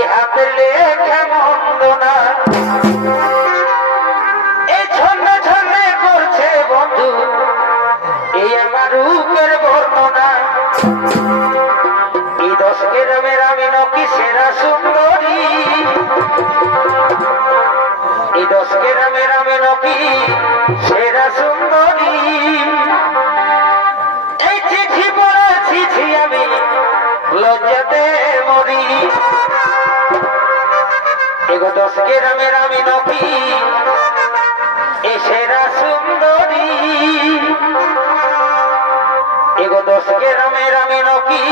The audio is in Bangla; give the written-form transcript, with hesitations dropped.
এ হাতে লেখা মন্দ না, এই ছন্নে ছন্নে করছে বন্ধু এই আমার রূপের বর্ণনা। এই 10 গ্রামের আমি নকি সেরা সুন্দরী, এই 10 গ্রামের আমি নকি সেরা সুন্দরী। এই চিঠি পড়েছি আমি লজ্জাতে মরি, এগো 10 গ্রামের আমি নকি এ সেরা সুন্দরী, এগো 10 গ্রামের আমি নকি